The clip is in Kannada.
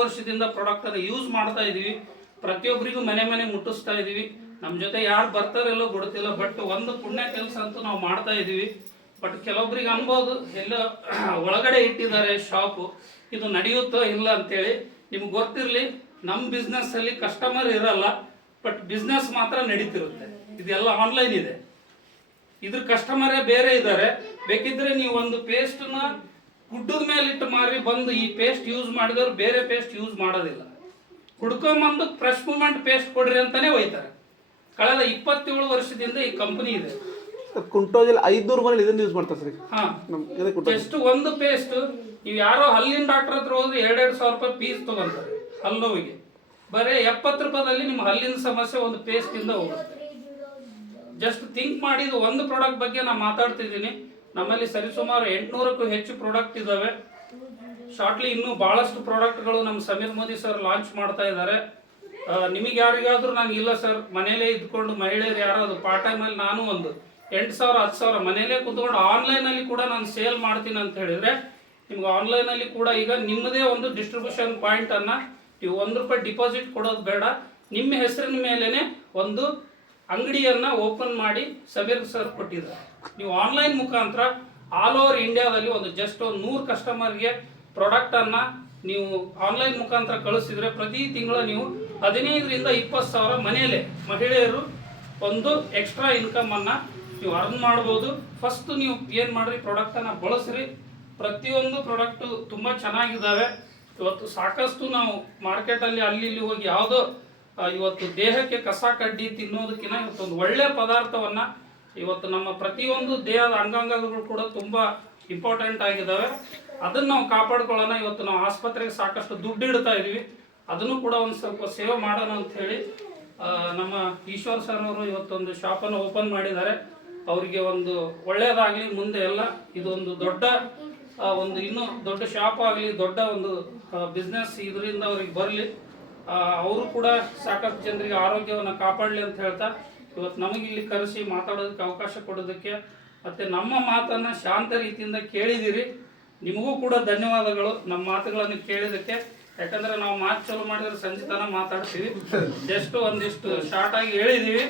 ವರ್ಷದಿಂದ ಪ್ರಾಡಕ್ಟ್ ಅನ್ನು ಯೂಸ್ ಮಾಡ್ತಾ ಇದೀವಿ. ಪ್ರತಿಯೊಬ್ಬರಿಗೂ ಮನೆ ಮನೆ ಮುಟ್ಟಿಸ್ತಾ ಇದೀವಿ. ನಮ್ಮ ಜೊತೆ ಯಾರು ಬರ್ತಾರೆಲ್ಲೋ ಗೊತ್ತಿಲ್ಲ, ಬಟ್ ಒಂದು ಪುಣ್ಯ ಕೆಲಸ ಅಂತೂ ನಾವು ಮಾಡ್ತಾ ಇದೀವಿ. ಬಟ್ ಕೆಲವೊಬ್ಬರಿಗೆ ಅನ್ಬೋದು ಎಲ್ಲ ಒಳಗಡೆ ಇಟ್ಟಿದ್ದಾರೆ ಶಾಪು, ಇದು ನಡೆಯುತ್ತೋ ಇಲ್ಲ ಅಂತೇಳಿ. ನಿಮ್ಗೆ ಗೊತ್ತಿರಲಿ, ನಮ್ಮ ಬಿಸ್ನೆಸ್ ಅಲ್ಲಿ ಕಸ್ಟಮರ್ ಇರಲ್ಲ, ಬಟ್ ಬಿಸ್ನೆಸ್ ಮಾತ್ರ ನಡೀತಿರುತ್ತೆ. ಇದೆಲ್ಲ ಆನ್ಲೈನ್ ಇದೆ, ಇದ್ರ ಕಸ್ಟಮರೇ ಬೇರೆ ಇದ್ದಾರೆ. ಬೇಕಿದ್ರೆ ನೀವು ಒಂದು ಪೇಸ್ಟ್ನ ಗುಡ್ಡದ ಮೇಲೆ ಇಟ್ಟು ಮಾರಿ ಬಂದು ಈ ಪೇಸ್ಟ್ ಯೂಸ್ ಮಾಡಿದವ್ರು ಬೇರೆ ಪೇಸ್ಟ್ ಯೂಸ್ ಮಾಡೋದಿಲ್ಲ. ಹುಡ್ಕೊಂಬಂದು ಫ್ರೆಶ್ ಮೂಮೆಂಟ್ ಪೇಸ್ಟ್ ಕೊಡ್ರಿ ಅಂತಾನೆ ಹೋಯ್ತಾರೆ. ಕಳೆದ 27 ವರ್ಷದಿಂದ ಈ ಕಂಪನಿ ಇದೆ. ಕುಂಟೋಜಲ್ಲಿ 500 ಮನೇಲಿ ಇದನ್ನ ಯೂಸ್ ಮಾಡ್ತಾರೆ ಸರ್. ಹಾ, ಜಸ್ಟ್ ಒಂದು ಪೇಸ್ಟ್ ನೀವು ಯಾರೋ ಹಲ್ಲಿನ ಡಾಕ್ಟರ್ ಹತ್ರ ಹೋದ್ರೆ 2,000 ರೂಪಾಯಿ ಫೀಸ್ ತಗೊಂತಾರೆ ಹಲ್ಲು ನೋವಿಗೆ. ಬರೀ 70 ರೂಪಾಯಿದಲ್ಲಿ ನಿಮ್ಮ ಹಲ್ಲಿನ ಸಮಸ್ಯೆ ಒಂದು ಪೇಸ್ಟ್ ಇಂದ ಹೋಗುತ್ತೆ. ಜಸ್ಟ್ ಥಿಂಕ್ ಮಾಡಿದ ಒಂದು ಪ್ರಾಡಕ್ಟ್ ಬಗ್ಗೆ ನಾನು ಮಾತಾಡ್ತಿದ್ದೀನಿ. ನಮ್ಮಲ್ಲಿ ಸರಿಸುಮಾರು 800ಕ್ಕೂ ಹೆಚ್ಚು ಪ್ರಾಡಕ್ಟ್ ಇದಾವೆ. ಶಾರ್ಟ್ಲಿ ಇನ್ನೂ ಬಹಳಷ್ಟು ಪ್ರಾಡಕ್ಟ್ಗಳು ನಮ್ಮ ಸಮೀರ್ ಮೋದಿ ಸರ್ ಲಾಂಚ್ ಮಾಡ್ತಾ ಇದ್ದಾರೆ. ನಿಮಗೆ ಯಾರಿಗಾದ್ರೂ ನಾನು ಇಲ್ಲ ಸರ್ ಮನೇಲೇ ಇದ್ಕೊಂಡು ಮಹಿಳೆಯರು ಯಾರಾದ್ರು ಪಾರ್ಟ್ ಟೈಮಲ್ಲಿ ನಾನು ಒಂದು 8,000 10,000 ಮನೇಲೇ ಕೂತ್ಕೊಂಡು ಆನ್ಲೈನಲ್ಲಿ ಕೂಡ ನಾನು ಸೇಲ್ ಮಾಡ್ತೀನಿ ಅಂತ ಹೇಳಿದ್ರೆ, ನಿಮ್ಗೆ ಆನ್ಲೈನಲ್ಲಿ ಕೂಡ ಈಗ ನಿಮ್ಮದೇ ಒಂದು ಡಿಸ್ಟ್ರಿಬ್ಯೂಷನ್ ಪಾಯಿಂಟ್ ಅನ್ನ ನೀವು ₹1 ಡಿಪಾಸಿಟ್ ಕೊಡೋದು ಬೇಡ, ನಿಮ್ಮ ಹೆಸರಿನ ಮೇಲೇನೆ ಒಂದು ಅಂಗಡಿಯನ್ನ ಓಪನ್ ಮಾಡಿ ಸಮೀರ್ ಸರ್ ಕೊಟ್ಟಿದ್ದಾರೆ. ನೀವು ಆನ್ಲೈನ್ ಮುಖಾಂತರ ಆಲ್ ಓವರ್ ಇಂಡಿಯಾದಲ್ಲಿ ಒಂದು ಜಸ್ಟ್ 100 ಕಸ್ಟಮರ್ಗೆ ಪ್ರಾಡಕ್ಟ್ ಅನ್ನ ನೀವು ಆನ್ಲೈನ್ ಮುಖಾಂತರ ಕಳಿಸಿದ್ರೆ ಪ್ರತಿ ತಿಂಗಳು ನೀವು 15ರಿಂದ 20,000 ಮನೆಯಲ್ಲೇ ಮಹಿಳೆಯರು ಒಂದು ಎಕ್ಸ್ಟ್ರಾ ಇನ್ಕಮ್ ಅನ್ನ ನೀವು ಅರ್ನ್ ಮಾಡ್ಬೋದು. ಫಸ್ಟ್ ನೀವು ಏನು ಮಾಡ್ರಿ, ಪ್ರಾಡಕ್ಟ್ ಅನ್ನ ಬಳಸ್ರಿ. ಪ್ರತಿಯೊಂದು ಪ್ರಾಡಕ್ಟ್ ತುಂಬಾ ಚೆನ್ನಾಗಿದ್ದಾವೆ. ಇವತ್ತು ಸಾಕಷ್ಟು ನಾವು ಮಾರ್ಕೆಟಲ್ಲಿ ಅಲ್ಲಿ ಇಲ್ಲಿ ಹೋಗಿ ಯಾವುದೋ ಇವತ್ತು ದೇಹಕ್ಕೆ ಕಸ ಕಡ್ಡಿ ತಿನ್ನೋದಕ್ಕಿಂತ ಇವತ್ತೊಂದು ಒಳ್ಳೆ ಪದಾರ್ಥವನ್ನ ಇವತ್ತು ನಮ್ಮ ಪ್ರತಿಯೊಂದು ದೇಹದ ಅಂಗಾಂಗಗಳು ಕೂಡ ತುಂಬಾ ಇಂಪಾರ್ಟೆಂಟ್ ಆಗಿದ್ದಾವೆ. ಅದನ್ನು ನಾವು ಕಾಪಾಡ್ಕೊಳ್ಳೋಣ. ಇವತ್ತು ನಾವು ಆಸ್ಪತ್ರೆಗೆ ಸಾಕಷ್ಟು ದುಡ್ಡು ಇಡ್ತಾ ಇದೀವಿ, ಅದನ್ನು ಕೂಡ ಒಂದು ಸ್ವಲ್ಪ ಸೇವೆ ಮಾಡೋಣ ಅಂತ ಹೇಳಿ ನಮ್ಮ ಈಶ್ವರ್ ಸರ್ ಅವರು ಇವತ್ತೊಂದು ಶಾಪನ್ನು ಓಪನ್ ಮಾಡಿದ್ದಾರೆ. ಅವರಿಗೆ ಒಂದು ಒಳ್ಳೆಯದಾಗಲಿ, ಮುಂದೆ ಎಲ್ಲ ಇದೊಂದು ದೊಡ್ಡ ಒಂದು ಇನ್ನೂ ದೊಡ್ಡ ಶಾಪ್ ಆಗಲಿ, ದೊಡ್ಡ ಒಂದು ಬಿಸ್ನೆಸ್ ಇದರಿಂದ ಅವ್ರಿಗೆ ಬರಲಿ. ಅವರು ಕೂಡ ಸಾಕಷ್ಟು ಜನರಿಗೆ ಆರೋಗ್ಯವನ್ನು ಕಾಪಾಡಲಿ ಅಂತ ಹೇಳ್ತಾ ಇವತ್ತು ನಮಗೆ ಇಲ್ಲಿ ಕರೆಸಿ ಮಾತಾಡೋದಕ್ಕೆ ಅವಕಾಶ ಕೊಡೋದಕ್ಕೆ ಮತ್ತೆ ನಮ್ಮ ಮಾತನ್ನ ಶಾಂತ ರೀತಿಯಿಂದ ಕೇಳಿದಿರಿ. ನಿಮಗೂ ಕೂಡ ಧನ್ಯವಾದಗಳು ನಮ್ಮ ಮಾತುಗಳನ್ನು ಕೇಳಿದಕ್ಕೆ. ಯಾಕಂದ್ರೆ ನಾವು ಮಾತು ಚಾಲು ಮಾಡಿದ್ರೆ ಸಂಜೆ ತನಕ ಮಾತಾಡ್ತೀವಿ, ಜಸ್ಟ್ ಒಂದಿಷ್ಟು ಶಾರ್ಟ್ ಆಗಿ ಹೇಳಿದೀವಿ.